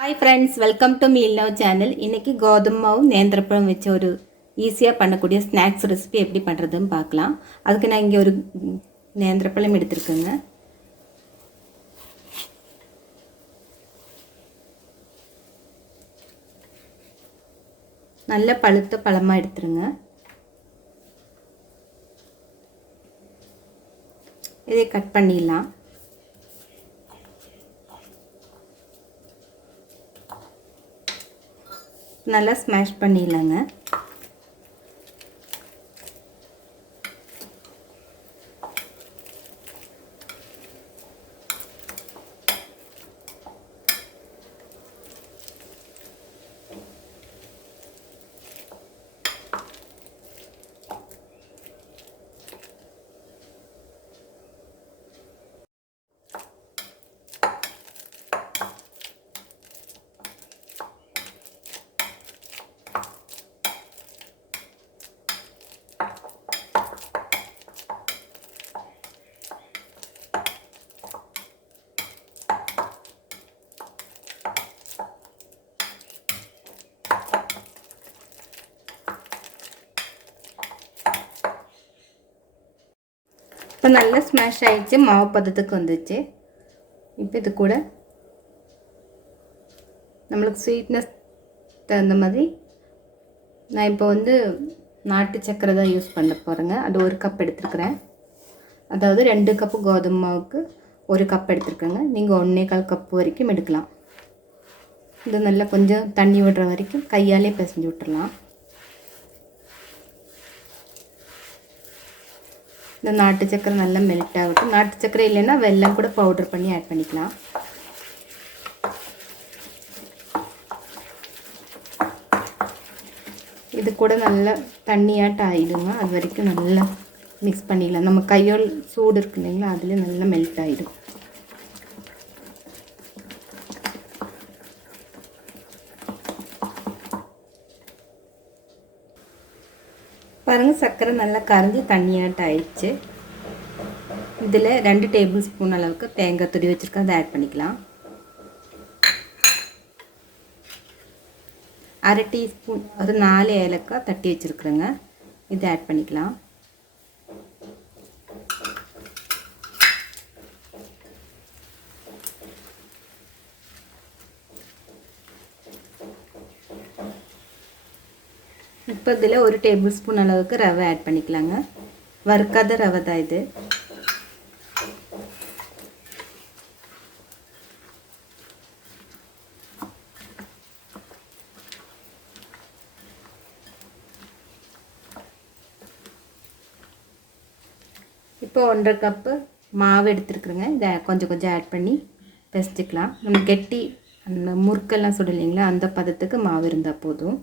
Hi friends, welcome to Meal Now channel. இன்னைக்கு கோதுமை மாவும் நேந்திரப்பழம் வச்ச ஒரு ஈஸியா பண்ணக்கூடிய ஸ்நாக்ஸ் ரெசிபி எப்படி பண்றதுன்னு பார்க்கலாம். அதுக்கு நான் இங்க ஒரு நேந்திரப்பழம் எடுத்துர்க்கேங்க. நல்ல பழுத்த பழமா எடுத்துருங்க. இதை கட் பண்ணிடலாம். நல்லா ஸ்மாஷ் பண்ணிடலாங்க. இப்போ நல்லா ஸ்மாஷ் ஆயிடுச்சு, மாவு பதத்துக்கு வந்துச்சு. இப்போ இது கூட நம்மளுக்கு ஸ்வீட்னஸ் தகுந்த மாதிரி நான் இப்போ நாட்டு சக்கரை தான் யூஸ் பண்ண போகிறேங்க. அது 1 கப் எடுத்துருக்கிறேன். அதாவது 2 கப்பு கோதுமை மாவுக்கு 1 கப் எடுத்துருக்கேங்க. நீங்கள் 1.25 கப் வரைக்கும் எடுக்கலாம். இது நல்லா கொஞ்சம் தண்ணி விடுற வரைக்கும் கையாலே பிசைஞ்சு விட்டுடலாம். இந்த நாட்டு சக்கரை நல்லா மெல்ட் ஆகட்டும். நாட்டு சக்கரை இல்லைன்னா வெல்லம் கூட பவுடர் பண்ணி ஆட் பண்ணிக்கலாம். இது கூட நல்லா தண்ணியாட்ட ஆகிடுங்க. அது வரைக்கும் நல்லா மிக்ஸ் பண்ணிடலாம். நம்ம கையால் சூடு இருக்கு இல்லைங்களா, அதில் நல்லா மெல்ட் ஆகிடும். பாருங்கள், சர்க்கரை நல்லா கரைஞ்சி தண்ணியாட்ட ஆயிடுச்சு. இதில் 2 டேபிள் ஸ்பூன் அளவுக்கு தேங்காய் துருவி வச்சுருக்கேன், அதை ஆட் பண்ணிக்கலாம். 1/2 டீஸ்பூன் ஒரு 4 ஏலக்காய் தட்டி வச்சுருக்குறேங்க, இதை ஆட் பண்ணிக்கலாம். இப்போ இதில் 1 டேபிள் ஸ்பூன் அளவுக்கு ரவை ஆட் பண்ணிக்கலாங்க. வறுக்காத ரவை தான் இது. இப்போ 1.5 கப்பு மாவு எடுத்துருக்குறேங்க. இதை கொஞ்சம் கொஞ்சம் ஆட் பண்ணி பிசைஞ்சிக்கலாம். நம்ம கெட்டி அந்த முறுக்கெல்லாம் சுட இல்லைங்களா, அந்த பதத்துக்கு மாவு இருந்தால் போதும்.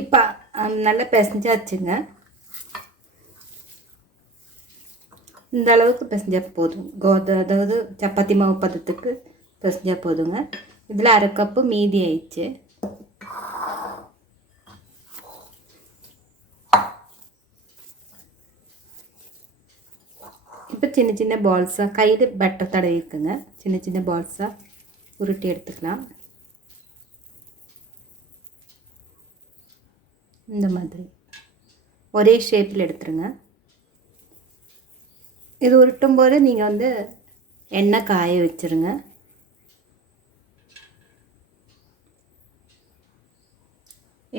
இப்போ நல்லா பிசைஞ்சாச்சுங்க. இந்த அளவுக்கு பிசைஞ்சால் போதும். அதாவது சப்பாத்தி மாவு பதத்துக்கு பிசைஞ்சால் போதுங்க. இதில் அரை கப்பு மீதி ஆயிடுச்சு. இப்போ சின்ன சின்ன பால்ஸாக கையில் பட்டர் தடவி இருக்குங்க. சின்ன சின்ன பால்ஸாக உருட்டி எடுத்துக்கலாம். இந்த மாதிரி ஒரே ஷேப்பில் எடுத்துருங்க. இது உருட்டும் போது நீங்கள் வந்து எண்ணெய் காய வச்சுருங்க.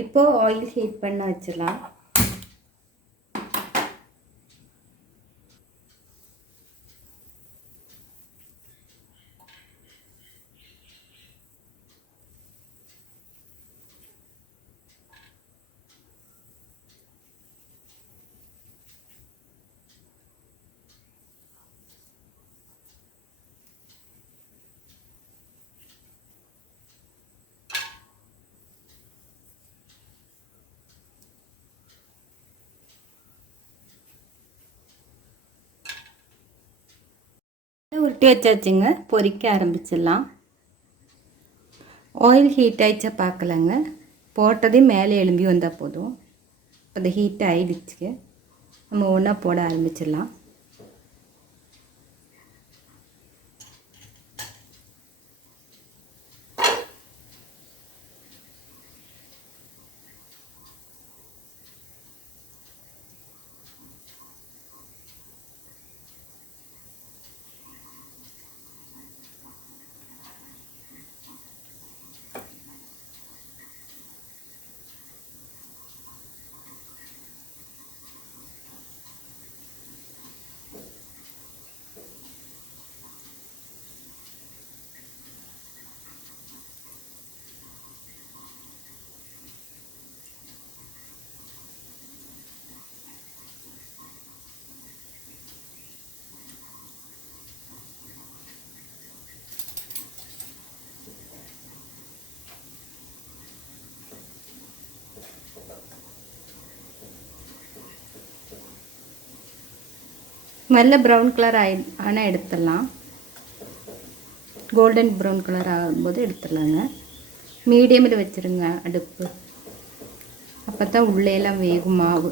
இப்போது ஆயில் ஹீட் பண்ண வச்சிடலாம். உருட்டி வச்சாச்சுங்க. பொரிக்க ஆரம்பிச்சிடலாம். ஆயில் ஹீட் ஆகிடுச்சா பார்க்கலாங்க. போட்டதே மேலே எழும்பி வந்தால் போதும். இப்போ அது ஹீட் ஆகிடுச்சு. நம்ம ஒன்றா போட ஆரம்பிச்சிடலாம். நல்ல ப்ரௌன் கலர் ஆனால் எடுத்துடலாம். கோல்டன் ப்ரௌன் கலர் ஆகும்போது எடுத்துடலாங்க. மீடியமில் வச்சுருங்க அடுப்பு. அப்போ தான் உள்ளேலாம் வேகும் மாவு.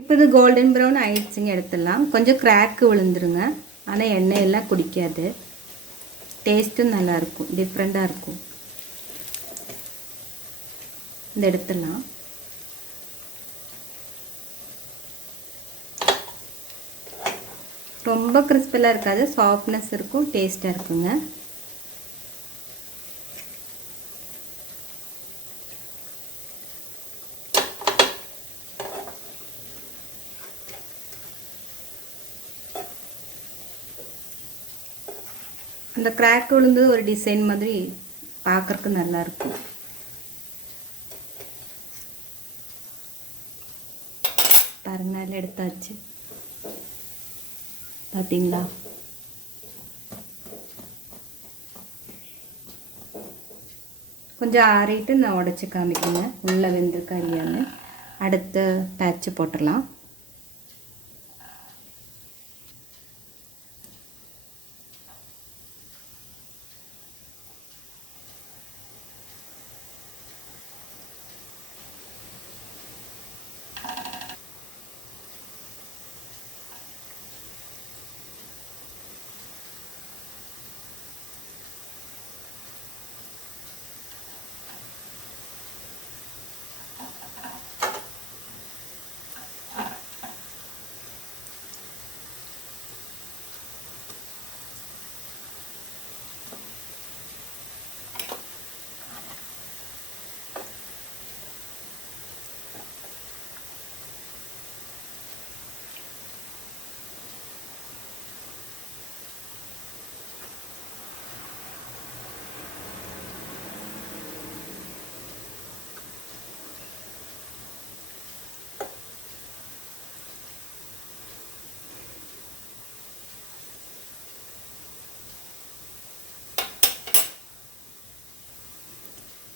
இப்போ இது கோல்டன் ப்ரௌன் ஆயிடுச்சுங்க. எடுத்துடலாம். கொஞ்சம் கிராக்கு விழுந்துருங்க. ஆனால் எண்ணெயெல்லாம் குடிக்காது. டேஸ்ட்டும் நல்லாயிருக்கும். டிஃப்ரெண்ட்டாக இருக்கும். இந்த எடுத்துடலாம். ரொம்ப கிறிஸ்பெல்லாம் இருக்காது. சாஃப்ட்னஸ் இருக்கும். டேஸ்ட்டாக இருக்குங்க. அந்த கிராக் விழுந்து ஒரு டிசைன் மாதிரி பார்க்குறக்கு நல்லாயிருக்கும். பாருங்க, அதில் எடுத்தாச்சு. பார்த்தீங்களா? கொஞ்சம் ஆறிட்டு நான் உடச்சி காமிக்கங்க உள்ளே வெந்திருக்கா இல்லையான்னு. அடுத்த பேட்ச் போட்டுடலாம்.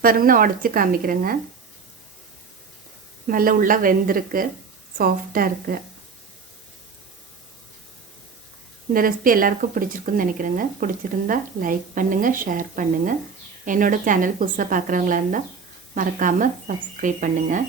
பாருங்க நான் உடச்சி காமிக்கிறேங்க. நல்லா உள்ளே வெந்திருக்கு, சாஃப்டாக இருக்குது. இந்த ரெசிபி எல்லாருக்கும் பிடிச்சிருக்குன்னு நினைக்கிறேங்க. பிடிச்சிருந்தா லைக் பண்ணுங்கள், ஷேர் பண்ணுங்கள். என்னோடய சேனல் புதுசாக பார்க்குறவங்களா இருந்தால் மறக்காமல் சப்ஸ்கிரைப் பண்ணுங்கள்.